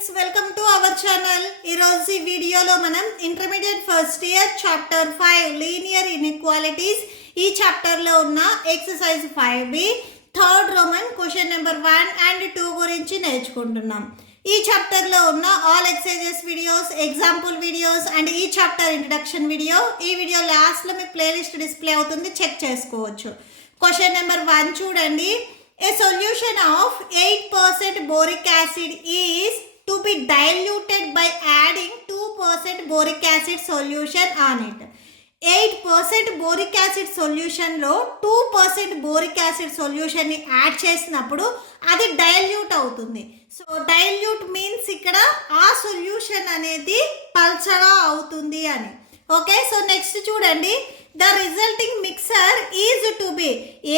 Friends, welcome to our channel. ఈరోజు ఈ వీడియోలో మనం intermediate first year chapter 5 linear inequalities ఈ చాప్టర్లో ఉన్న exercise 5B third Roman question number 1 అండ్ 2 గురించి నేర్చుకుంటున్నాం. ఈ చాప్టర్లో ఉన్న all exercises videos, example videos and ఈ చాప్టర్ ఇంట్రడక్షన్ వీడియో ఈ వీడియో లాస్ట్లో మీ ప్లేలిస్ట్ డిస్ప్లే అవుతుంది, చెక్ చేసుకోవచ్చు. క్వశ్చన్ నెంబర్ 1 చూడండి. A solution of 8% boric acid is to be diluted by adding 2% boric acid solution on it. 8% boric acid solution లో 2% boric acid solution ని యాడ్ చేసినప్పుడు అది డైల్యూట్ అవుతుంది. సో డైల్యూట్ మీన్స్ ఇక్కడ ఆ సొల్యూషన్ అనేది పల్చగా అవుతుంది అని. ఓకే, సో నెక్స్ట్ చూడండి. The resulting mixer is to be,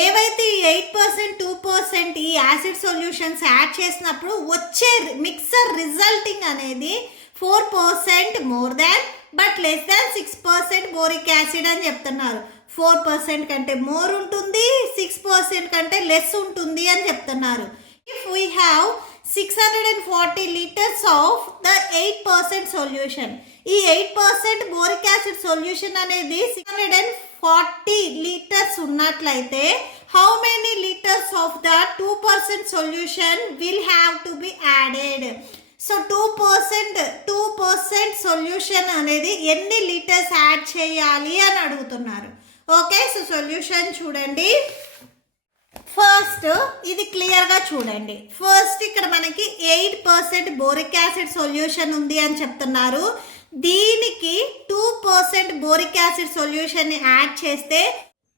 ఏవైతే 8% 2% ఈ యాసిడ్ సొల్యూషన్స్ యాడ్ చేసినప్పుడు వచ్చే మిక్సర్ రిజల్టింగ్ అనేది 4% more than but less than 6% boric acid అని చెప్తున్నారు. 4% కంటే మోర్ ఉంటుంది, 6% కంటే లెస్ ఉంటుంది అని చెప్తున్నారు. If we have 640 litres of the 8% సొల్యూషన్, ఈ 8% బోరిక్ యాసిడ్ సొల్యూషన్ అనేది 640 లీటర్స్ ఉన్నట్లయితే how many litres of the 2% solution will have to be added. So 2% సొల్యూషన్ అనేది ఎన్ని లీటర్స్ యాడ్ చేయాలి అని అడుగుతున్నారు. ఓకే, సో సొల్యూషన్ చూడండి. ఫస్ట్ ఇది క్లియర్గా చూడండి. ఫస్ట్ ఇక్కడ మనకి 8% బోరిక్ యాసిడ్ సొల్యూషన్ ఉంది అని చెప్తున్నారు. దీనికి 2% బోరిక్ యాసిడ్ సొల్యూషన్ని యాడ్ చేస్తే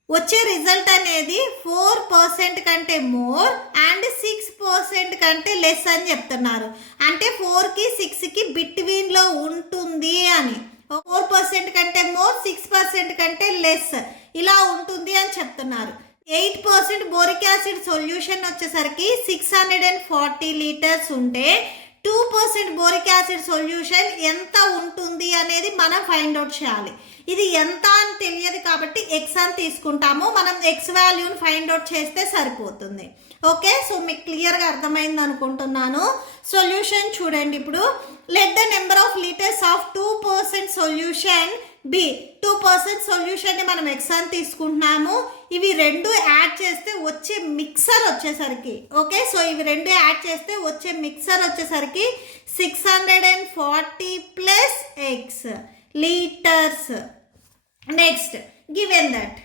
వచ్చే రిజల్ట్ అనేది 4% కంటే మోర్ అండ్ 6% కంటే లెస్ అని చెప్తున్నారు. అంటే 4కి 6కి బిట్వీన్లో ఉంటుంది అని. 4% కంటే మోర్, 6% కంటే లెస్ ఇలా ఉంటుంది అని చెప్తున్నారు. 8% బోరిక్ యాసిడ్ సొల్యూషన్ వచ్చేసరికి 640 లీటర్స్ ఉంటే 2% బోరిక్ యాసిడ్ సొల్యూషన్ ఎంత ఉంటుంది అనేది మనం ఫైండ్ అవుట్ చేయాలి. ఇది ఎంత అని తెలియదు కాబట్టి ఎక్స్ అని తీసుకుంటాము. మనం ఎక్స్ వాల్యూని ఫైండ్ అవుట్ చేస్తే సరిపోతుంది. ఓకే, సో మీకు క్లియర్గా అర్థమైంది అనుకుంటున్నాను. సొల్యూషన్ చూడండి. ఇప్పుడు let the number of litres of 2% solution B. 2% సొల్యూషన్ని మనం ఎక్స్ అని తీసుకుంటున్నాము. ఇవి రెండు యాడ్ చేస్తే వచ్చే మిక్సర్ వచ్చేసరికి, ఓకే, సో ఇవి రెండు యాడ్ చేస్తే వచ్చే మిక్సర్ వచ్చేసరికి 640 plus X litres. Next given that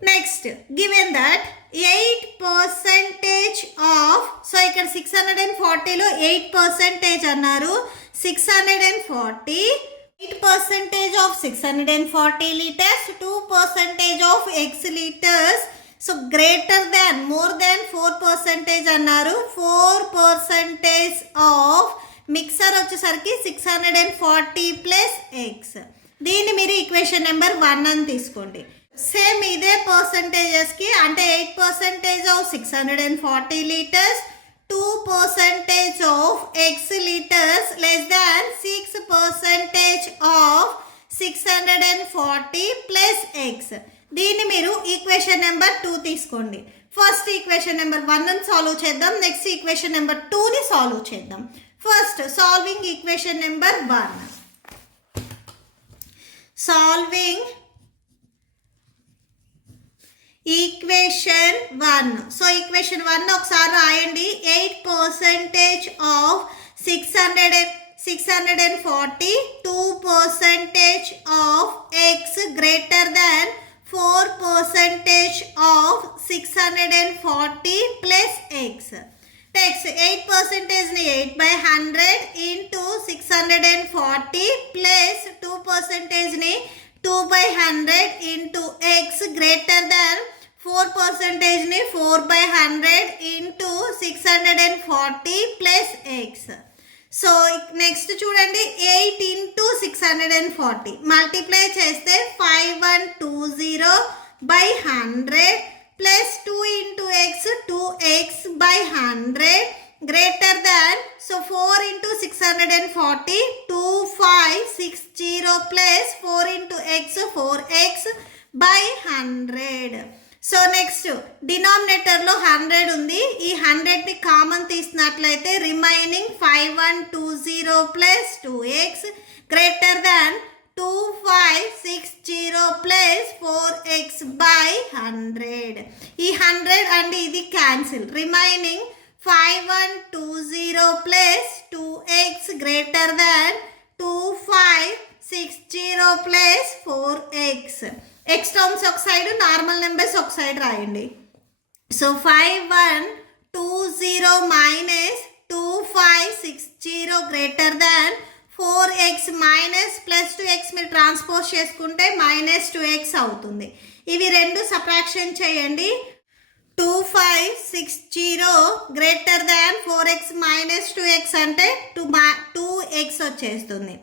next given that 8% of, so ఇక్కడ 640లో 8% అన్నారు. 640 8% of 640 litres, 2% of x litres. So greater than more than 4% అన్నారు. 4% ఆఫ్ మిక్సర్ వచ్చేసరికి 640 ప్లస్ ఎక్స్. దీన్ని మీరు ఈక్వేషన్ నెంబర్ 1 అని తీసుకోండి. సేమ్ ఇదే పర్సంటేజెస్కి, అంటే 8% of 640 litres, 2% of x litres less than 6% of 640 plus x. దీన్ని మీరు ఈక్వేషన్ నెంబర్ 2 తీసుకోండి. ఫస్ట్ ఈక్వేషన్ నెంబర్ 1ని సాల్వ్ చేద్దాం, నెక్స్ట్ ఈక్వేషన్ నెంబర్ 2ని సాల్వ్ చేద్దాం. First solving equation number 1. Solving equation 1. So equation 1 ఒకసారి రాయండి. 8% of 640, 2% of x greater than 4% of 640 plus x. Next 8%ని 8/100 ఇంటూ 640 ప్లస్ 2%ని 2/100 ఇంటూ ఎక్స్ గ్రేటర్ దాన్ 4%ని 4/100 into 640 plus x. So next చూడండి. 8 into 640 multiply చేస్తే 5120/100 plus 2 into x 2x/100 greater than, so 4 into 640 2560 plus 4 into x 4x by 100. So next డినామినేటర్లో 100 ఉంది. ఈ 100ని common తీసినట్లయితే remaining 5120 plus 2x greater than 2560 plus 4x by 100. ఈ 100 and ఇది cancel. Remaining 5120 plus 2x greater than 2560 plus 4x. X terms ఒక side, normal numbers ఒక సైడ్ రాయండి. సో 5120 మైనస్ 2560 greater than 4x minus plus 2x మీరు ట్రాన్స్పోజ్ చేసుకుంటే మైనస్ 2x అవుతుంది. ఇవి రెండు సబ్ట్రాక్షన్ చేయండి. 2560 greater than 4x minus 2x అంటే 2x వచ్చేస్తుంది.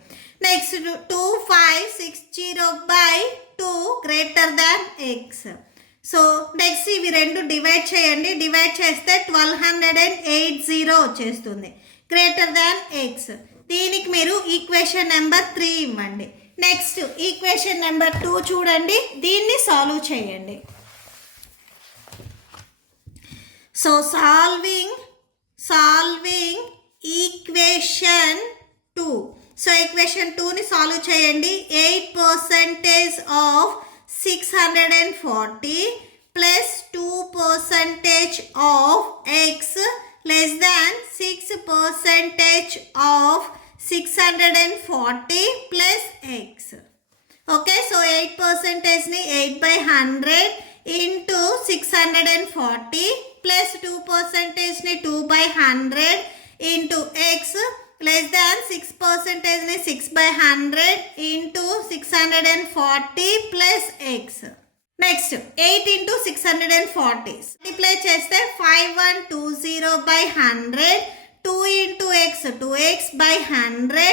నెక్స్ట్ 2560 బై 2 greater than x. So next ఇవి రెండు డివైడ్ చేయండి. డివైడ్ చేస్తే 1280 వచ్చేస్తుంది గ్రేటర్ దాన్ x. దీనికి మీరు ఈక్వేషన్ నెంబర్ 3 ఇవ్వండి. నెక్స్ట్ ఈక్వేషన్ నెంబర్ 2 చూడండి, దీన్ని సాల్వ్ చేయండి. So solving equation 2. So equation 2ని సాల్వ్ చేయండి. 8% of 640 plus 2% of x less than 6% of 640 plus x. Okay, so 8%ని 8/100 ఇంటూ 640 ప్లస్ 2%ని 2/100 ఇంటూ x less than 6%ని 6/100 into 640 plus x. Next 8 into 640 multiply చేస్తే 5120/100 2 into x 2x by 100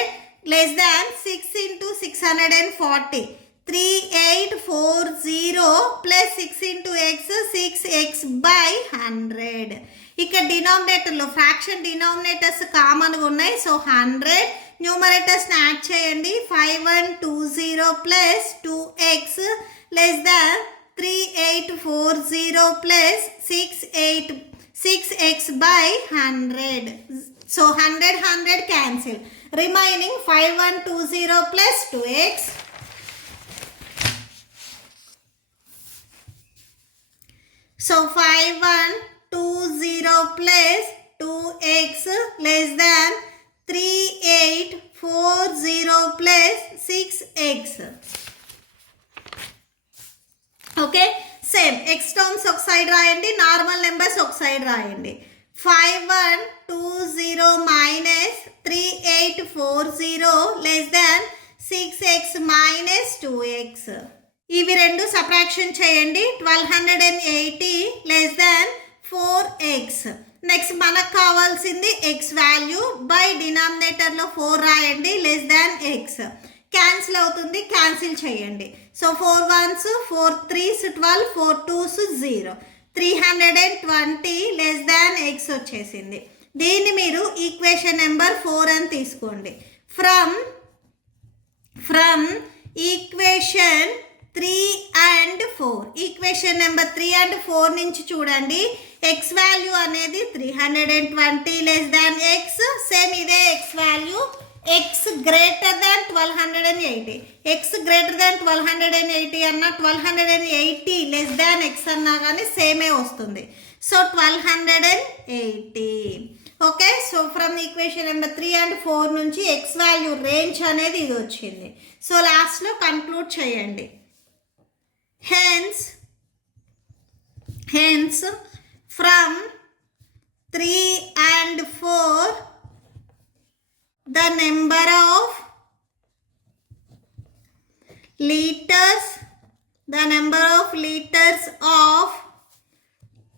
less than 6 into 640 3840 plus 6 into x 6x by 100. ఇక్కడ డినామినేటర్లో fraction denominators కామన్గా ఉన్నాయి. సో 100 న్యూమరేటర్స్ని యాడ్ చేయండి. 5120 plus 2x less than 3840 plus 6x by 100. సో 100 cancel. Remaining 5120 plus 2x. So 5120 plus 2x less than 3840 plus 6x. Okay, same X terms ఒక సైడ్ రాయండి, normal numbers ఒక సైడ్ రాయండి. 5120 మైనస్ 3840 less than 6x minus 2x. ఇవి రెండు సబ్ట్రాక్షన్ చేయండి. 1280 లెస్ దాన్ 4x. నెక్స్ట్ మనకు కావాల్సింది x value. By డినామినేటర్లో 4 రాయండి లెస్ దాన్ x. క్యాన్సిల్ అవుతుంది, క్యాన్సిల్ చేయండి. సో 4 1s 4 3s 12 4 2s 0 320 లెస్ దాన్ x వచ్చేసింది. దీన్ని మీరు ఈక్వేషన్ నెంబర్ 4 అని తీసుకోండి. From equation 3 and 4. Equation number 3 and 4 నుంచి చూడండి. ఎక్స్ వాల్యూ అనేది 320 లెస్ దాన్ ఎక్స్. సేమ్ ఇదే ఎక్స్ వాల్యూ. ఎక్స్ గ్రేటర్ దాన్ 1280. ఎక్స్ గ్రేటర్ దాన్ 1280 అన్నా 1280 లెస్ దాన్ ఎక్స్ అన్నా కానీ సేమే వస్తుంది. సో 1280. Okay, so from equation number 3 and 4 నుంచి ఎక్స్ వాల్యూ రేంజ్ అనేది ఇది వచ్చింది. సో లాస్ట్లో కన్క్లూడ్ చేయండి. Hence, from 3 and 4, the number of liters of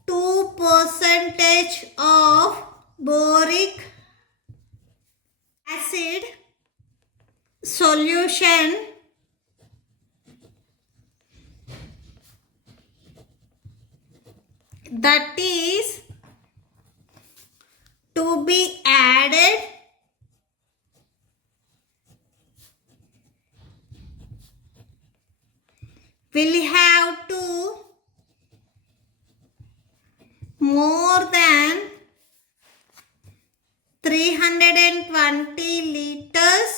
2% of boric acid solution that is to be added will have to more than 320 liters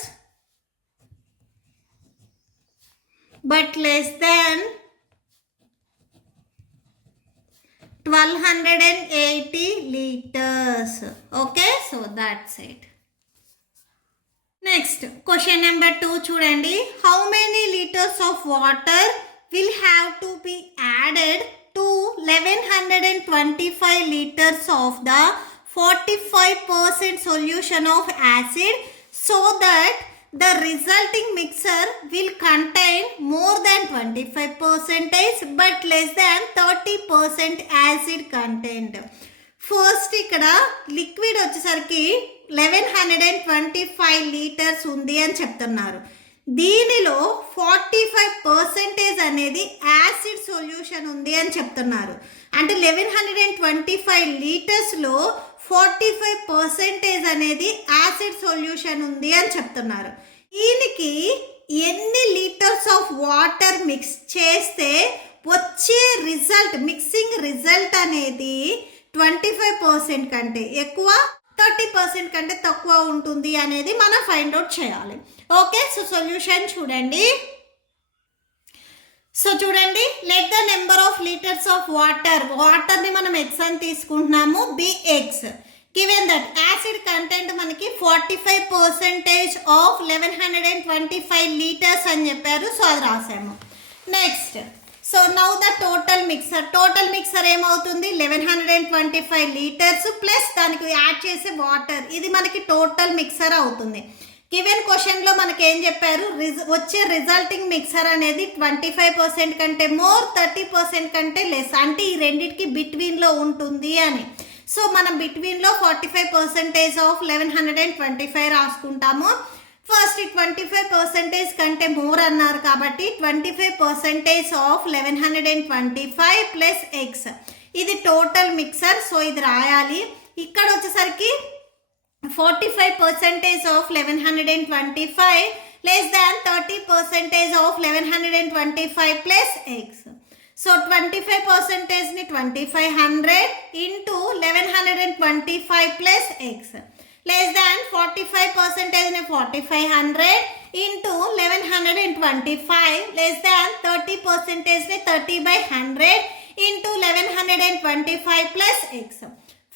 but less than 1280 liters. Okay, so that's it. Next, question number 2 చూడండి. How many liters of water will have to be added to 1125 liters of the 45% solution of acid so that the resulting mixture will contain more than 25% but less than 30% acid content. First ఇక్కడ లిక్విడ్ వచ్చేసరికి 1125 లీటర్స్ ఉంది అని చెప్తున్నారు. దీనిలో 45% అనేది acid solution ఉంది అని చెప్తున్నారు. అంటే 1125 లీటర్స్లో 45% అనేది యాసిడ్ సొల్యూషన్ ఉంది అని చెప్తున్నారు. దీనికి ఎన్ని లీటర్స్ ఆఫ్ వాటర్ మిక్స్ చేస్తే వచ్చే రిజల్ట్, మిక్సింగ్ రిజల్ట్ అనేది 25% కంటే ఎక్కువ, 30% కంటే తక్కువ ఉంటుంది అనేది మనం ఫైండ్ అవుట్ చేయాలి. ఓకే, సో సొల్యూషన్ చూడండి. సో చూడండి, let the number of litres of వాటర్ని మనం ఎక్స్ అని తీసుకుంటున్నాము, be x. Given that acid content మనకి 45% ఆఫ్ 1125 లీటర్స్ అని చెప్పారు. సో అది రాసాము. Next, so now the total mixer ఏమవుతుంది, 1125 లీటర్స్ ప్లస్ దానికి యాడ్ చేసే వాటర్, ఇది మనకి టోటల్ మిక్సర్ అవుతుంది. గివెన్ క్వశ్చన్లో మనకి ఏం చెప్పారు, వచ్చే రిజల్టింగ్ మిక్సర్ అనేది 25% కంటే మోర్, 30% కంటే లెస్, అంటే ఈ రెండింటికి బిట్వీన్లో ఉంటుంది అని. సో మనం బిట్వీన్లో 45% ఆఫ్ 1125 రాసుకుంటాము. ఫస్ట్ 25% కంటే మోర్ అన్నారు కాబట్టి 25% ఆఫ్ 1125 ప్లస్ ఎక్స్, ఇది టోటల్ మిక్సర్. సో ఇది రాయాలి. ఇక్కడ వచ్చేసరికి 45% of 1125 less than 30% of 1125 plus x. So 25%ని 2500 into 1125 plus x less than 45%ని 4500 into 1125 less than 30%ని 30/100 into 1125 plus x.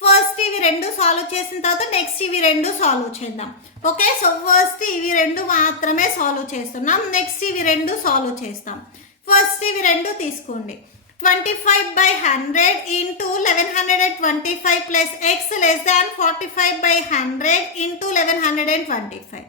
ఫస్ట్ ఇవి రెండు సాల్వ్ చేసిన తర్వాత నెక్స్ట్ ఇవి రెండు సాల్వ్ చేద్దాం. ఓకే, సో ఫస్ట్ ఇవి రెండు మాత్రమే సాల్వ్ చేస్తున్నాం, నెక్స్ట్ ఇవి రెండు సాల్వ్ చేస్తాం. ఫస్ట్ ఇవి రెండు తీసుకోండి. 25/100 into 1125 plus x less than 45/100 into 1125.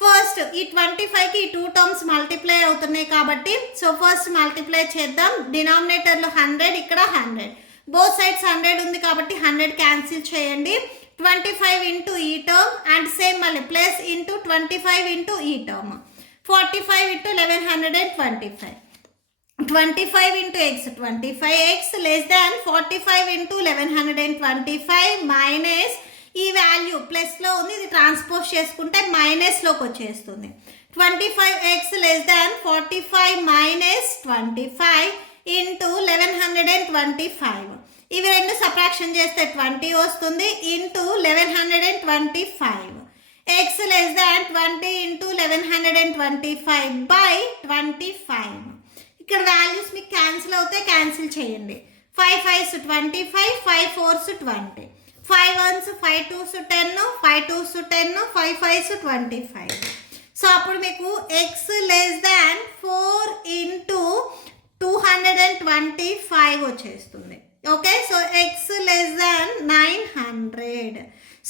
ఫస్ట్ ఈ 25కి ఈ 2 టర్మ్స్ మల్టిప్లై అవుతున్నాయి కాబట్టి సో ఫస్ట్ మల్టిప్లై చేద్దాం. డినామినేటర్లో 100, ఇక్కడ 100, బోత్ సైడ్స్ 100 ఉంది కాబట్టి 100 క్యాన్సిల్ చేయండి. 25 ఇంటూ ఈ టర్మ్ అండ్ సేమ్ మళ్ళీ ప్లస్ ఇంటూ 25 ఇంటూ ఈ టర్మ్, 45 ఇంటూ 1125. 25 into x, 25x less than 45 into 1125 మైనస్ ఈ వాల్యూ ప్లస్లో ఉంది, ఇది ట్రాన్స్పోజ్ చేసుకుంటే మైనస్లోకి వచ్చేస్తుంది. 25x less than 45 మైనస్ 25 ఇంటూ 1125. ఇవి రెండు సబ్ట్రాక్షన్ చేస్తే 20 వస్తుంది ఇంటూ 1125. x less than 20 ఇంటూ 1125 బై 25. ఇక్కడ వాల్యూస్ మీకు క్యాన్సిల్ అవుతే క్యాన్సిల్ చేయండి. 5 5s 25, 5 4s 20, 5 1s 5 2s 10, 5 2s 10, 5 5s 25. సో అప్పుడు మీకు x less than 4 ఇంటూ 225 వచ్చేస్తుంది. Okay, so x less than 900.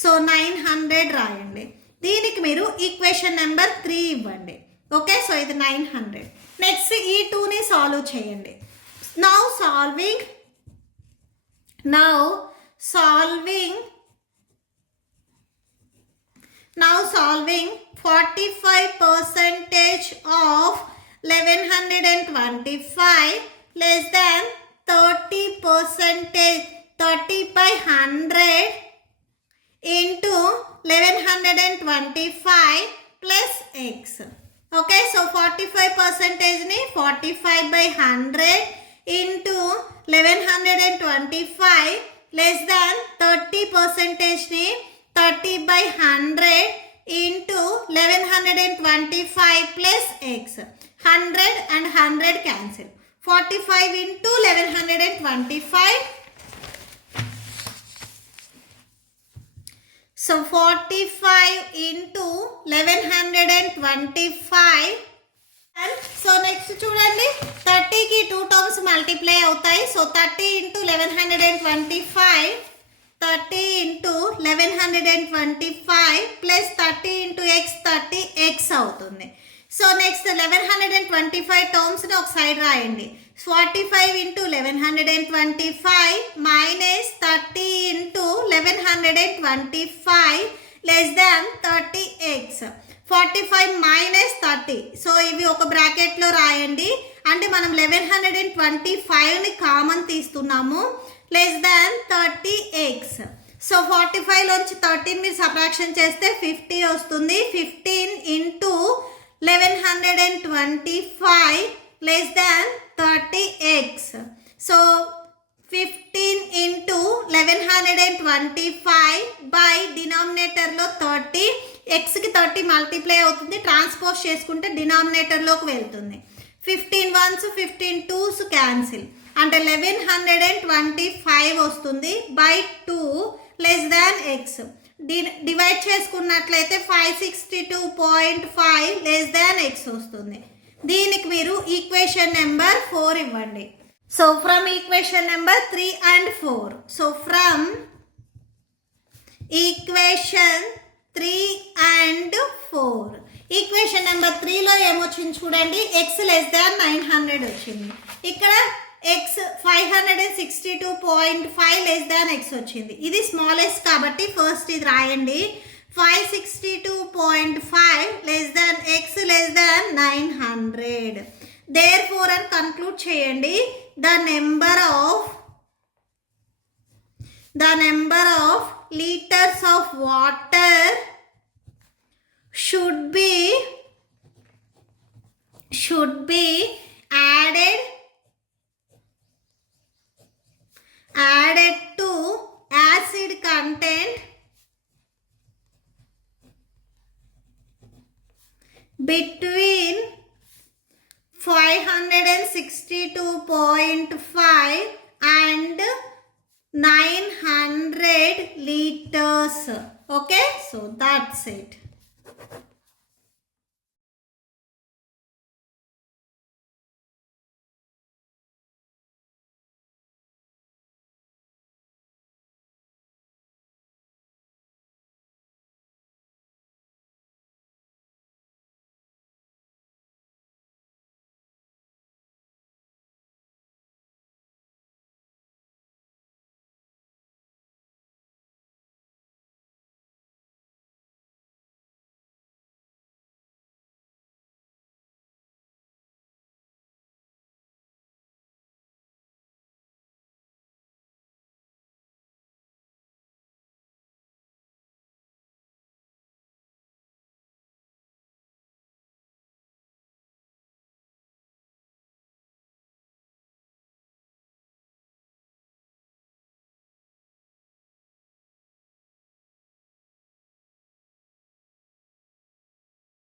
సో 900 రాయండి. దీనికి మీరు ఈక్వేషన్ నెంబర్ 3 ఇవ్వండి. ఓకే, సో ఇది 900. నెక్స్ట్ ఈ 2ని సాల్వ్ చేయండి. నౌ సాల్వింగ్ 45% of 1125 less than 30%, 30/100 into 1125 plus x. Okay, so 45 percentage ni 45 by 100 into 1125 less than 30 percentage ni 30 by 100 into 1125 plus x. 100 and 100 cancel. 45 into 1125. So 45 into 1125. And so next చూడండి 30 కి 2 టర్మ్స్ మల్టిప్లై అవుతాయి. సో 30 into 1125 30 into 1125 plus 30 into x 30x అవుతుంది. సో నెక్స్ట్ 1125 టర్మ్స్ ని ఒక సైడ్ రాయండి. 45 into 1125 minus 30 into 1125 less than 30x. 45 minus 30. So ఇవి ఒక bracket లో రాయండి. అంటే మనం 1125 ని కామన్ తీస్తున్నాము. Less than 30x. సో 45 లోంచి 13 మీరు సబ్ట్రాక్షన్ చేస్తే 50 వస్తుంది. 15 into 1125 less than 30x. So 15 into 1125 by denominator లో 30 x కి 30 మల్టిప్లై అవుతుంది. ట్రాన్స్పోజ్ చేసుకుంటే డినామినేటర్ లోకి వెళ్తుంది. 15 1s 15 2s క్యాన్సిల్ అంటే 1125 వస్తుంది బై 2 లెస్ దాన్ x. డివైడ్ చేసుకున్నట్లయితే 562.5 లెస్ దాన్ x వస్తుంది. దీనికి మీరు ఈక్వేషన్ నెంబర్ 4 ఇవ్వండి. So from equation number 3 and 4. So from equation 3 and 4. Equation number 3లో ఏమొచ్చింది చూడండి. x లెస్ దాన్ 900 వచ్చింది. ఇక్కడ x 562.5 లెస్ దాన్ x వచ్చింది. ఇది స్మాలెస్ట్ కాబట్టి ఫస్ట్ ఇది రాయండి. 562.5 less than x less than 900. Therefore and conclude చేయండి. The number of liters of water should be added to acid content between 562.5 and 900 liters. Okay, so that's it.